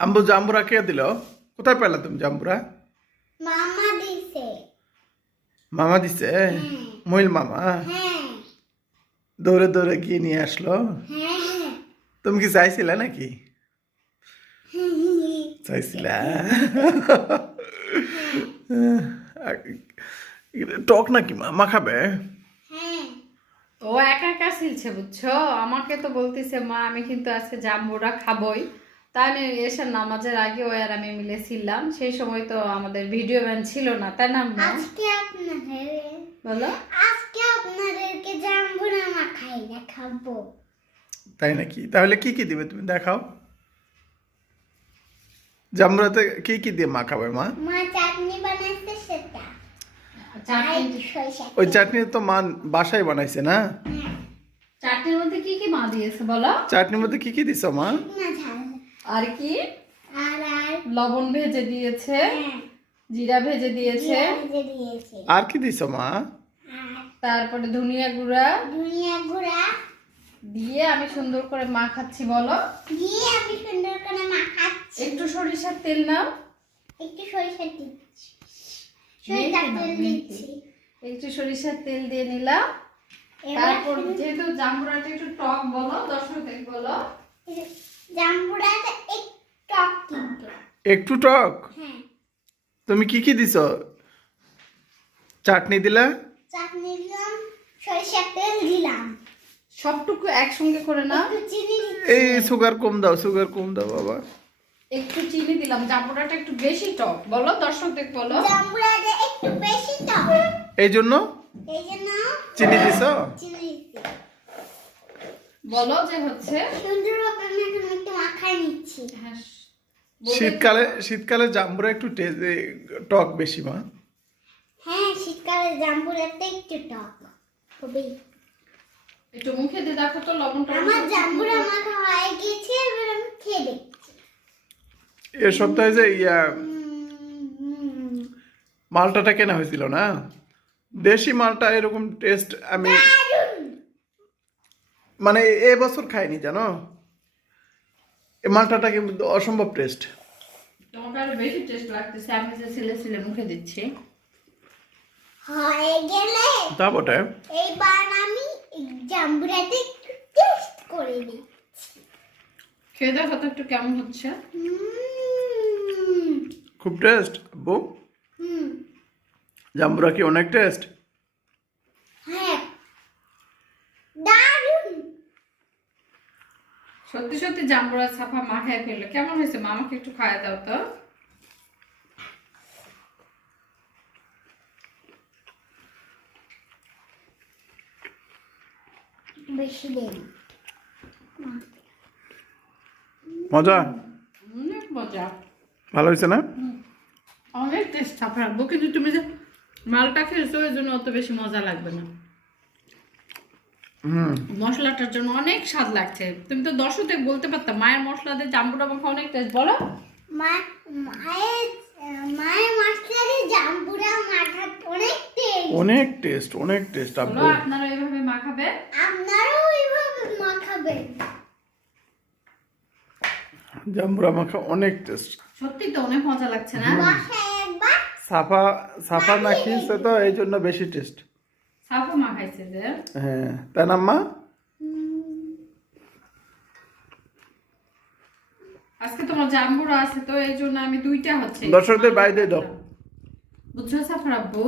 আম্বু জাম্বুরা কে দিল? কোথায় পেলা তুমি জাম্বুরা? মামা দিছে। মামা দিছে? মহিল মামা? হ্যাঁ। দৌড়ে দৌড়ে গিয়ে নিয়ে আসলো? হ্যাঁ তুমি কি চাইছিলে নাকি? হ্যাঁ। চাইছিলা টক নাকি মামা খাবে? হ্যাঁ। ও একা একা ছিলছে বুঝছ? আমাকে তো বলতেছে মা আমি কিন্তু আজকে জাম্বুরা খাবই। তাই আমি এসে নামাজের আগে ও আর আমি মিলে ছিলাম। সেই সময় তো আমাদের ভিডিও ম্যান ছিল না তাই না আজকে আপনাদের বলো। আজকে আপনাদেরকে জাম্বুরা মাখাই দেখাবো। তাই নাকি? তাহলে কি কি দিবে তুমি দেখাও। জাম্বুরাতে কি কি দিয়ে মা খাবে মা? মা চাটনি বানাইছে সেটা। ওই চাটনি তো মা বাসায় বানাইছে না? হ্যাঁ। চাটনির মধ্যে কি কি মা দিয়েছে বলো? চাটনির মধ্যে কি কি দিছ মা? না আর কি? লবণ ভেজে দিয়েছে। হ্যাঁ। জিরা ভেজে দিয়েছে। জিরা ভেজে দিয়েছে। আর কি দিছ মা? তারপরে ধনিয়া গুঁড়া। ধনিয়া গুঁড়া। দিয়ে আমি সুন্দর করে মা খাচ্ছি বলো। দিয়ে আমি সুন্দর করে মাখাচ্ছি। একটু সরিষার তেল নাও। একটু সরিষা দিচ্ছি। মেখে সরিষা নাও, তেল দিচ্ছি। একটু সরিষার তেল দিয়ে নিলাম। তারপর যেহেতু জাম্বুরাটা একটু টক বলো দর্শক বলো। জাম্বুরাটা একটু টক কিন্তু। একটু টক? হ্যাঁ। তুমি কি কি দিছ? চাটনি দিলা? চাটনি দিলাম সরিষা তেল দিলাম। সবটুকু একসঙ্গে করে না চিনি এই সুগার কম দাও সুগার কম দাও বাবা। একটু চিনি দিলাম। জাম্বুরাটা একটু বেশি টক। বলো দর্শকদের বলো। জাম্বুরাটা একটু বেশি টক। এই জন্য? এই জন্য চিনি দিছ? চিনি বলো যে হচ্ছে সুন্দরভাবে আমি এখন একটু মাখাই নিচ্ছি হ্যাঁ, শীতকালে শীতকালে জাম্বুরা একটু টেস্ট টক বেশি মা। হ্যাঁ শীতকালে জাম্বুরাটা একটু টক খুবই। একটু মুখে দিয়ে দেখো তো লবণটা আমার জাম্বুরা মাখা হয়ে গিয়েছে এবার আমি খেয়ে দেখছি। এ সপ্তাহে যে ইয়া মালটাটা কেনা হয়েছিল না? দেশি মালটা এরকম টেস্ট আমি মানে এ বছর খাইনি জানো? এই মালটাটা কিন্তু অসম্ভব টেস্ট তোমাকে আরও বেশি টেস্ট লাগতেছে আমি যে ছিলে ছিলে মুখে দিচ্ছি। হয়ে গেলে তা বটে। এইবার আমি এই টেস্ট করে দিই খেয়ে দেখো তো একটু কেমন হচ্ছে। খুব টেস্ট হুম। জাম্বুরা কি অনেক টেস্ট হ্যাঁ দারুণ সত্যি সত্যি জাম্বুরা ছাপা মা খেয়ে ফেলল। কেমন হয়েছে মা? আমাকে একটু খাওয়া দাও তো। বেশি দিন মজা? অনেক মজা। ভালো হয়েছে না? অনেক টেস্ট ছাপা রাখব। কিন্তু তুমি যে মালটা খেয়েছো ওই জন্য অত বেশি মজা লাগবে না। মশলাটার জন্য অনেক স্বাদ লাগছে। তুমি তো দর্শকদের বলতে পারতাম মায়ের মশলা দিয়ে জাম্বুরা মাখা অনেক টেস্ট বলো। মা মায়ের মায়ের জাম্বুরা মাখা অনেক টেস্ট অনেক টেস্ট অনেক টেস্ট আপনারা এইভাবে মাখাবে আপনারাও এইভাবে মাখাবেন জাম্বুরা মাখা অনেক টেস্ট সত্যি তো অনেক মজা লাগছে না? সাফা সাফা না খেয়েছে তো এই জন্য বেশি টেস্ট সাফা মাখাইছে যে। হ্যাঁ তাই না মা? আজকে তোমার জাম্বুরা আছে তো এই জন্য আমি দুইটা হচ্ছে। দর্শকদের বাইরে দাও। বুঝছ সাফার আব্বু?